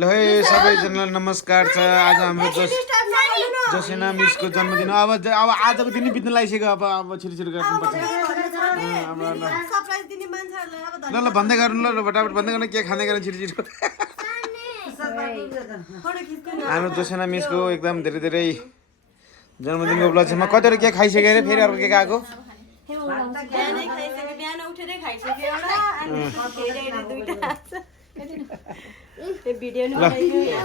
ल है सबैजनालाई नमस्कार छ। आज हाम्रो जोसेना मिसको जन्मदिन। अब आजको दिन बित्न लागिसक्यो। अब छिटो छिटो गर्नुपर्छ। ल ल भन्दै गर्नु ल फटाफट भन्दै गर्नु के खाँदै गर्नु छिटो छिटो। हाम्रो जोसेना मिसको एकदम धेरै धेरै जन्मदिनको उपलक्ष्यमा कतिवटा के खाइसक्यो अरे फेरि अर्को के आएको। ल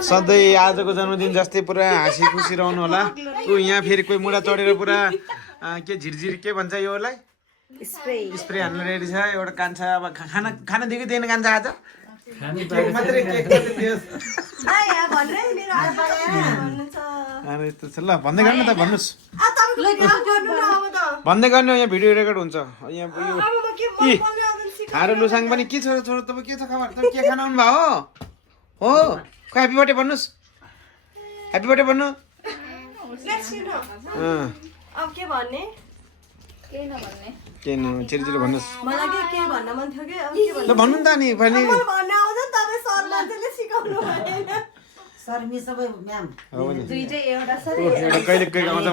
सधैँ आजको जन्मदिन जस्तै पुरा हाँसी खुसी रहनु होला। ऊ यहाँ फेरि कोही मुढा चढेर पुरा के झिरझिर के भन्छ योलाई स्प्रे हाल्नु रेडी छ। एउटा कान्छ अब खाना खाना दिएको दिएन कान्छ आज यस्तो छ। ल भन्दै गर्नु त भन्नुहोस् भन्दै गर्नु। यहाँ भिडियो रेकर्ड हुन्छ। यहाँ हारो लुसाङ पनि के छ छोरो तपाईँ के छ खबर तपाईँ के खान आउनु भयो हो खै ह्याप्पी बर्थडे भन्नुहोस् ह्याप्पी बर्थडे भन्नु। के न छिटो छिटो भन्नुहोस् ल भन्नु त नि पनि कहिले कहिले आउँछ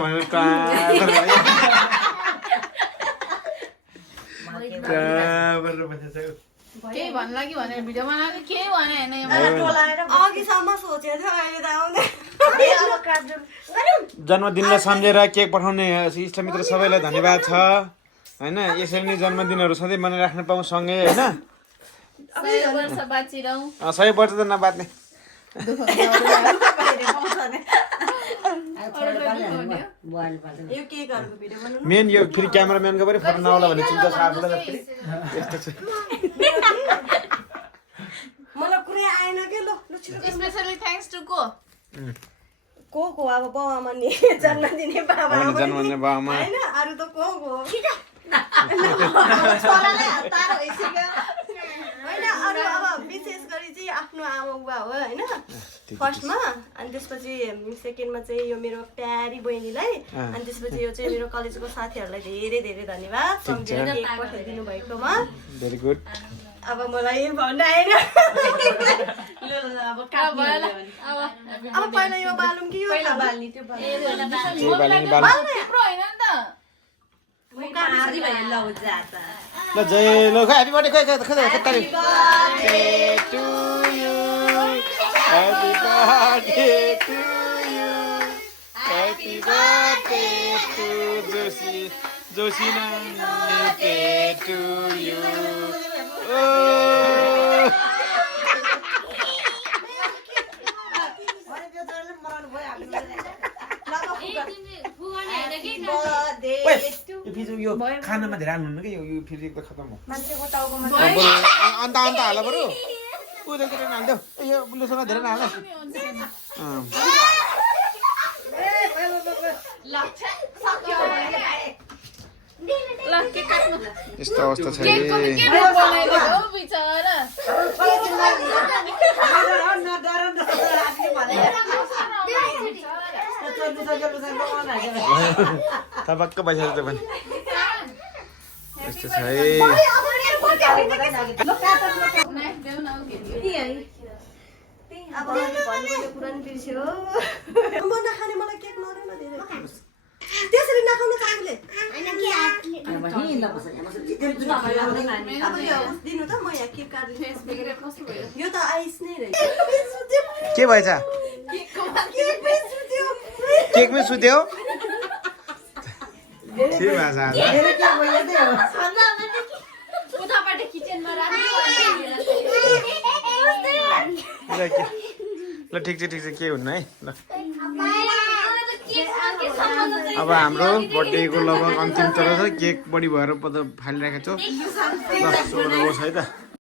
भनेर केही भन्ला कि भनेर भिडियो बनाएको केही भने हैन। जन्मदिनलाई सम्झेर केक पठाउने इष्टमित्र सबैलाई धन्यवाद छ हैन। यसरी नै जन्मदिनहरू सधैँ मनाइराख्न पाऊँ सँगै हैन। 100 वर्ष त नबाच्ने। मेन यो फेरि क्यामेराम्यानको पनि फोटो नआउला भन्ने चिन्ता छ आफूलाई। यस्तो छ मलाई कुरै आएन के। ल स्पेशली थ्यांक्स टु को अब बाबामा नि जन्मदिने बाबा जन्मदिने बाबामा हैन अरु त को होइन अरू अब विशेष गरी चाहिँ आफ्नो आमा बुबा हो होइन फर्स्टमा। अनि त्यसपछि सेकेन्डमा चाहिँ यो मेरो प्यारी बहिनीलाई। अनि त्यसपछि यो चाहिँ मेरो कलेजको साथीहरूलाई धेरै धेरै धन्यवाद सम्झेर केक पठाइदिनु भएकोमा। Very good. अब मलाई भन्न आएन। अब पहिला यो बालुम कि यो बाल्ने त्यो ल जय ल ह्यापी बर्थडे खै खै to you happy birthday to you happy birthday to Josina to you. यो खानामा धेरै हाल्नु कि यो फेरि एकदम खतम हो। अन्त हाल बरु उनीहरूको हालिदेऊ। यो लुसोमा धेरै नहाल। यस्तो अवस्था छ थपक्क पैसा त पनि यस्तो छ है। अब भन्नुको कुरा नि बिर्स्यो। म नखाने मलाई केक नरेन धेरै त्यसरी नखाउनु चाहले दिनु त म यहाँ केक काट्छु। यो त आइस नै रहेछ। के भएछ केकमै सुत्यो के भाषा ल ठिक छ के हुन्न है। ल अब हाम्रो बर्थडेको लगभग अन्तिम चरण छ। केक बढी भएर फालिरहेको छु। ल होस् है त।